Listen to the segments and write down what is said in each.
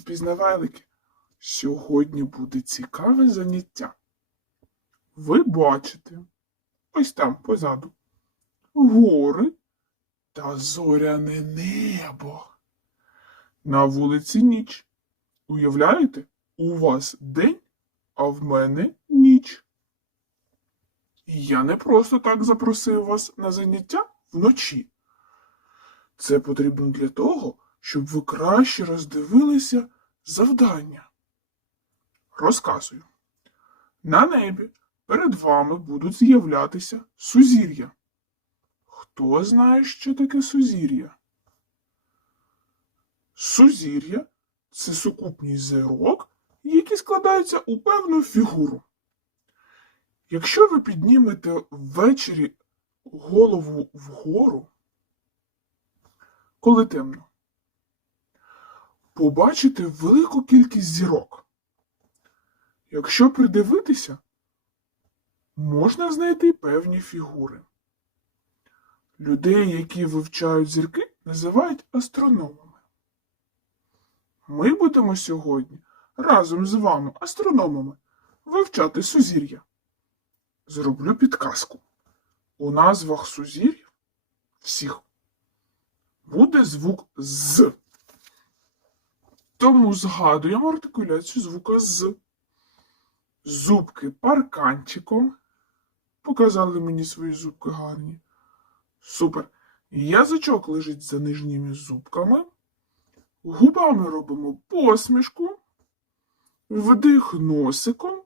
пізнавайлики! Сьогодні буде цікаве заняття. Ви бачите, ось там позаду, гори та зоряне небо. На вулиці ніч. Уявляєте, у вас день, а в мене ніч. І я не просто так запросив вас на заняття вночі. Це потрібно для того, щоб ви краще роздивилися завдання. Розказую. На небі перед вами будуть з'являтися сузір'я. Хто знає, що таке сузір'я? Сузір'я це сукупність зірок, які складаються у певну фігуру. Якщо ви піднімете ввечері голову вгору, коли темно, побачите велику кількість зірок. Якщо придивитися, можна знайти певні фігури. Людей, які вивчають зірки, називають астрономами. Ми будемо сьогодні разом з вами, астрономами, вивчати сузір'я. Зроблю підказку. У назвах сузір'їв всіх буде звук з. Тому згадуємо артикуляцію звука з. Зубки парканчиком. Показали мені свої зубки гарні. Супер. Язичок лежить за нижніми зубками. Губами робимо посмішку. Вдих носиком.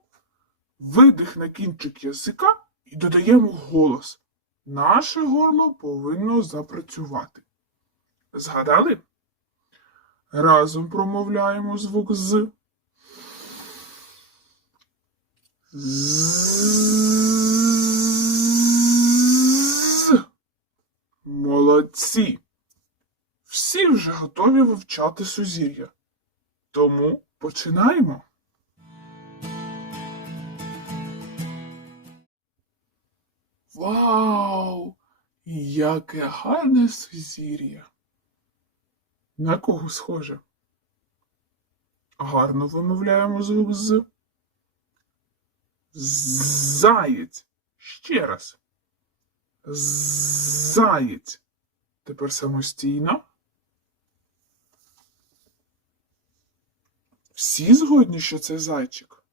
Видих на кінчик язика і додаємо голос. Наше горло повинно запрацювати. Згадали? Разом промовляємо звук з. З. Молодці. Всі вже готові вивчати сузір'я. Тому починаємо. Вау! Яке гарне сузір'я! На кого схоже? Гарно вимовляємо звук з. Заєць. Ще раз. Заєць. Тепер самостійно. Всі згодні, що це зайчик?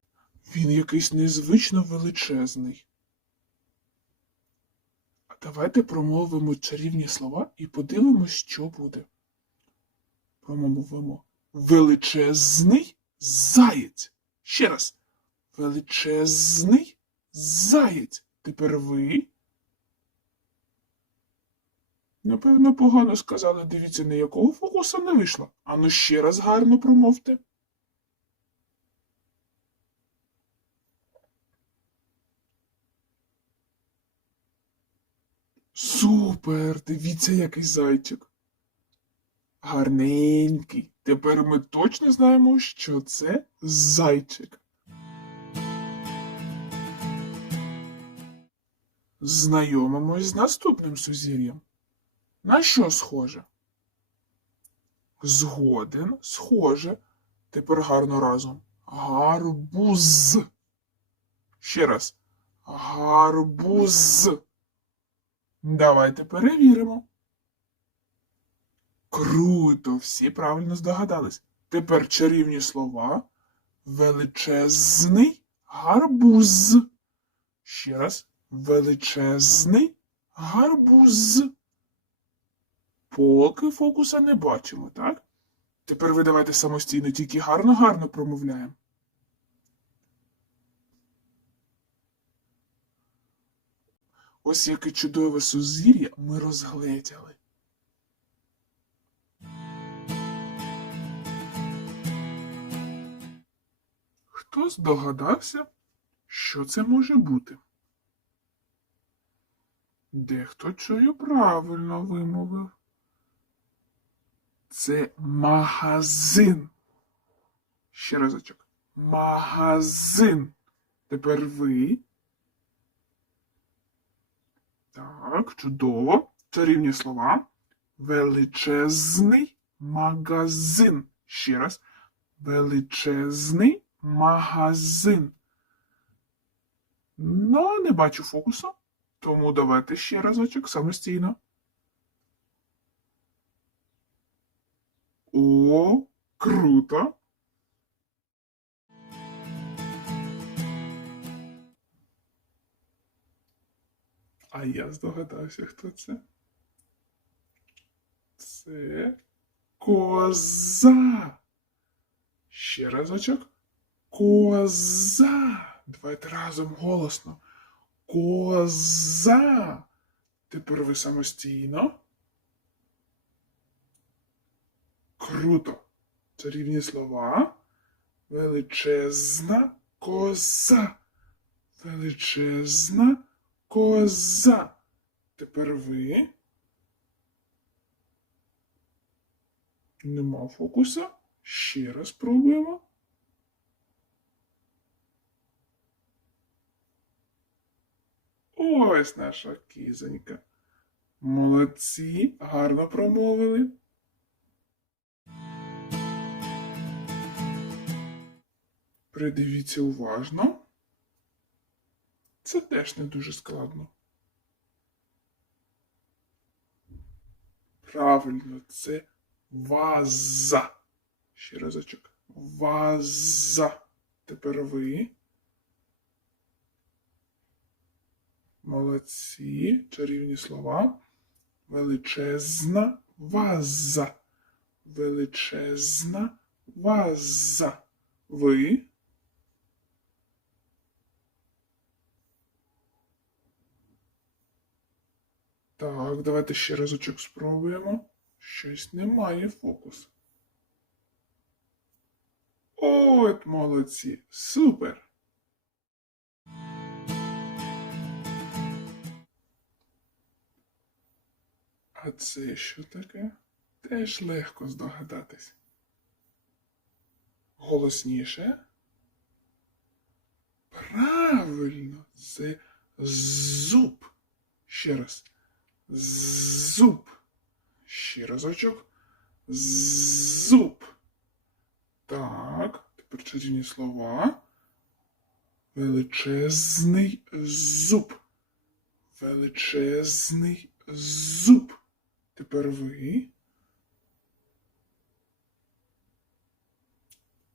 Він якийсь незвично величезний. А давайте промовимо чарівні слова і подивимось, що буде. Промовимо величезний заєць. Ще раз. Величезний заєць. Тепер ви. Напевно, погано сказали. Дивіться, на якого фокуса не вийшло. Ану ще раз гарно промовте. Супер! Дивіться, який зайчик. Гарненький. Тепер ми точно знаємо, що це зайчик. Знайомимось з наступним сузір'ям. На що схоже? Згоден, схоже. Тепер гарно разом. Гарбуз. Ще раз. Гарбуз. Давайте перевіримо. Круто, всі правильно здогадались. Тепер чарівні слова. Величезний гарбуз. Ще раз. Величезний гарбуз. Поки фокуса не бачимо, так? Тепер ви давайте самостійно, тільки гарно-гарно промовляємо. Ось яке чудове сузір'я ми розгледіли. Хто здогадався, що це може бути? Дехто чую правильно вимовив. Це магазин. Ще разочок. Магазин. Тепер ви. Так, чудово. Чарівні слова. Величезний магазин. Ще раз. Величезний магазин. Ну, не бачу фокусу, тому давайте ще разочок самостійно. О, круто! А я здогадався, хто це. Це коза. Ще разочок. Коза. Давайте разом голосно. Коза. Тепер ви самостійно. Круто. Чарівні слова. Величезна коза. Величезна коза. Тепер ви. Нема фокуса. Ще раз пробуємо. Ось наша кізонька. Молодці, гарно промовили. Придивіться уважно. Це теж не дуже складно. Правильно, це ваза. Ще разочок. Ваза. Тепер ви. Молодці. Чарівні слова. Величезна ваза. Величезна ваза. Ви. Так, давайте ще разочок спробуємо. Щось немає фокусу. От молодці. Супер. А це що таке? Теж легко здогадатись. Голосніше. Правильно, це зуб. Ще раз. Зуб. Ще разочок. Зуб. Так, тепер чарівні слова. Величезний зуб. Величезний зуб. Тепер ви.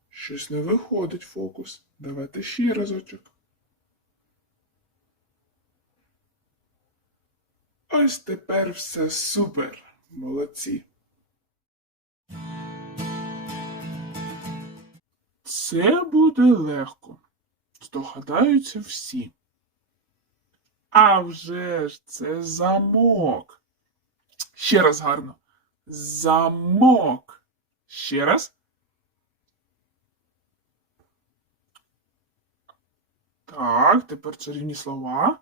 Щось не виходить фокус. Давайте ще разочок. Ось тепер все супер. Молодці. Це буде легко. Здогадаються всі. А вже ж це замок. Ще раз гарно. Замок. Ще раз. Так, тепер чарівні слова.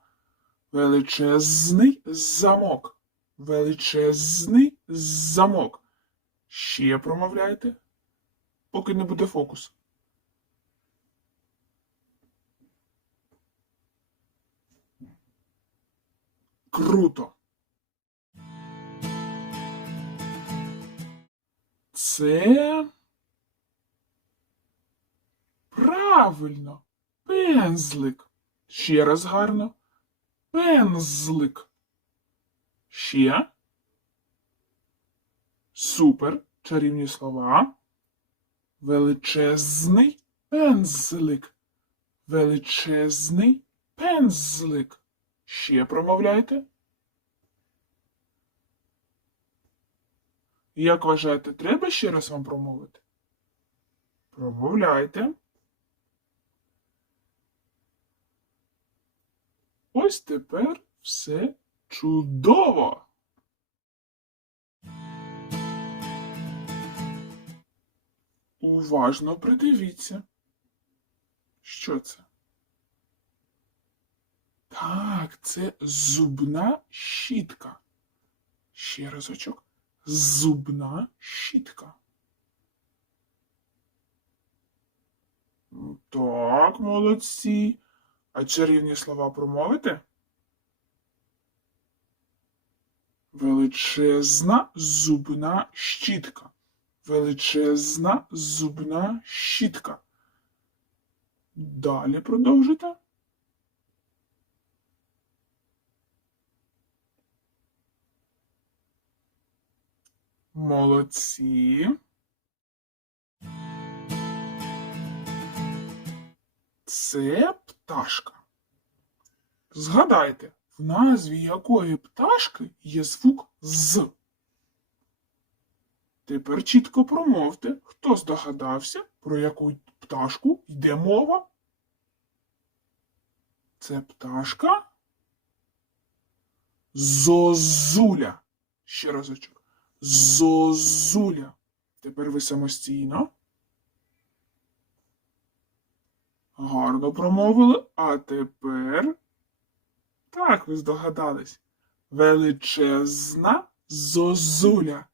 Величезний замок. Величезний замок. Ще промовляйте, поки не буде фокус. Круто. Це правильно. Пензлик. Ще раз гарно. Пензлик. Ще. Супер. Чарівні слова. Величезний пензлик. Величезний пензлик. Ще промовляйте. Як вважаєте, треба ще раз вам промовити? Промовляйте. Ось тепер все чудово. Уважно придивіться. Що це? Так, це зубна щітка. Ще разочок. Зубна щітка. Так, молодці. А чарівні слова промовите? Величезна зубна щітка. Величезна зубна щітка. Далі продовжуйте. Молодці. Це пташка. Згадайте, в назві якої пташки є звук з. Тепер чітко промовте, хто здогадався, про яку пташку йде мова. Це пташка Зозуля. Ще разочок. Зозуля. Тепер ви самостійно. Гарно промовили. А тепер. Так, ви здогадались. Величезна зозуля.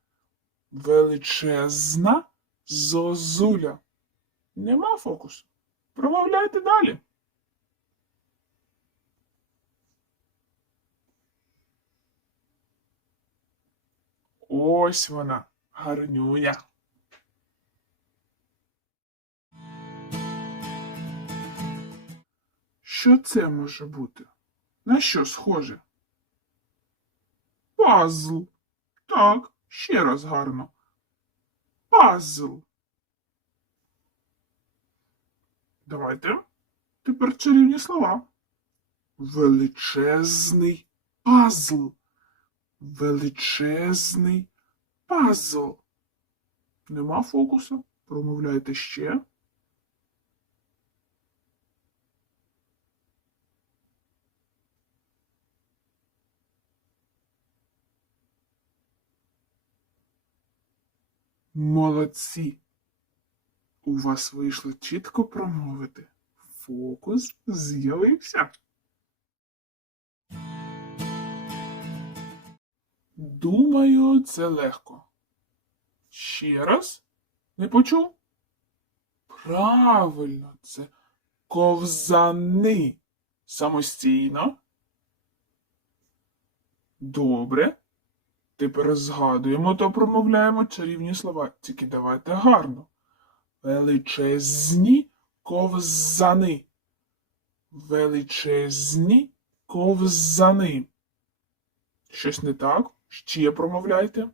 Величезна зозуля. Нема фокусу. Промовляйте далі. Ось вона, гарнюня. Що це може бути? На що схоже? Пазл. Так, ще раз гарно. Пазл. Давайте. Тепер чарівні слова. Величезний пазл. Величезний пазл. Нема фокусу. Промовляйте ще. Молодці. У вас вийшло чітко промовити. Фокус з'явився. Думаю, це легко. Ще раз? Не почув? Правильно, це ковзани. Самостійно. Добре. Тепер згадуємо та промовляємо чарівні слова. Тільки давайте гарно. Величезні ковзани. Величезні ковзани. Щось не так? Ще промовляйте.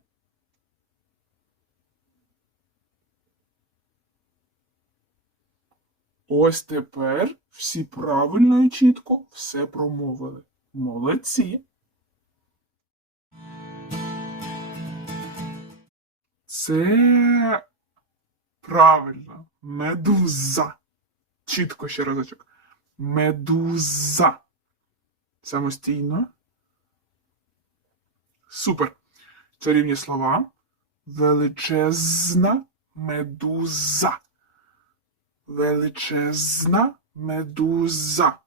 Ось тепер всі правильно і чітко все промовили. Молодці. Це правильно. Медуза. Чітко ще разочок. Медуза. Самостійно. Супер. Чарівні слова. Величезна медуза. Величезна медуза.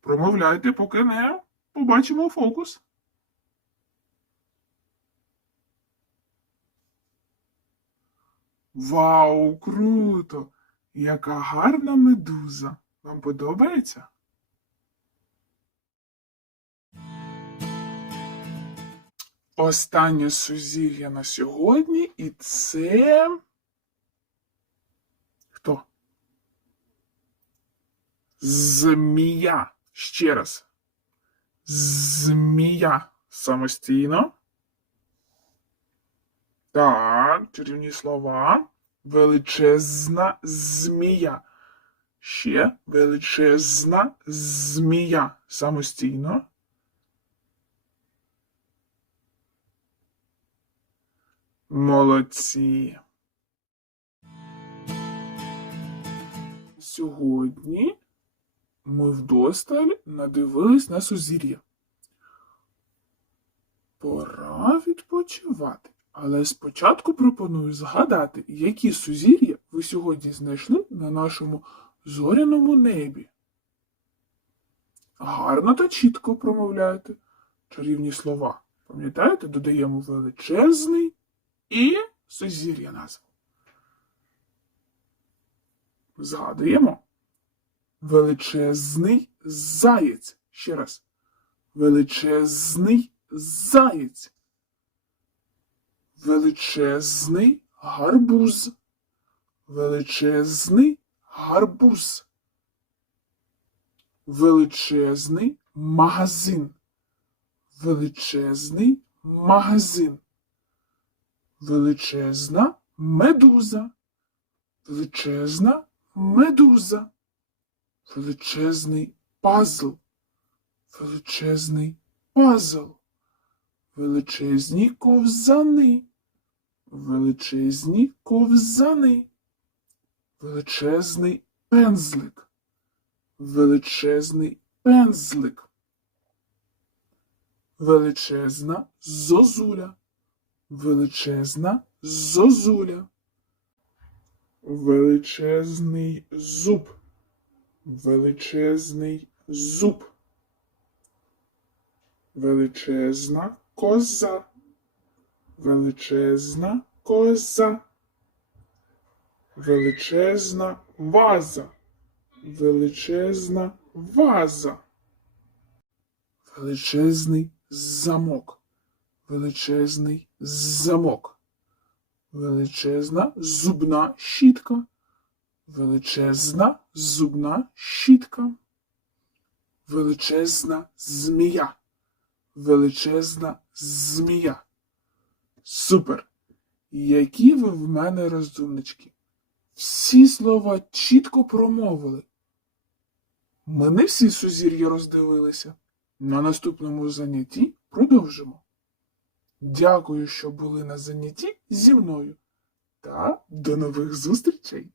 Промовляйте, поки не побачимо фокус. Вау, круто! Яка гарна медуза. Вам подобається? Останнє сузір'я на сьогодні, і це. Хто? Змія. Ще раз. Змія. Самостійно. Так, чарівні слова. Величезна змія. Ще величезна змія. Самостійно. Молодці. Сьогодні ми вдосталь надивились на сузір'я. Пора відпочивати. Але спочатку пропоную згадати, які сузір'я ви сьогодні знайшли на нашому зоряному небі. Гарно та чітко промовляєте чарівні слова. Пам'ятаєте, додаємо величезний і сузір'я назву. Згадуємо. Величезний заєць. Ще раз. Величезний заєць. Величезний гарбуз, величезний гарбуз, величезний магазин, величезний магазин, величезна медуза, величезна медуза, величезний пазл, величезний пазл, величезні ковзани, величезні ковзани, величезний пензлик, величезний пензлик, величезна зозуля, величезна зозуля, величезний зуб, величезний зуб, величезна коза, величезна коза, величезна ваза, величезна ваза, величезний замок, величезний замок, величезна зубна щітка, величезна зубна щітка, величезна змія, величезна змія. Супер! Які ви в мене розумнички. Всі слова чітко промовили. Ми не всі сузір'я роздивилися. На наступному занятті продовжимо. Дякую, що були на занятті зі мною. Та до нових зустрічей!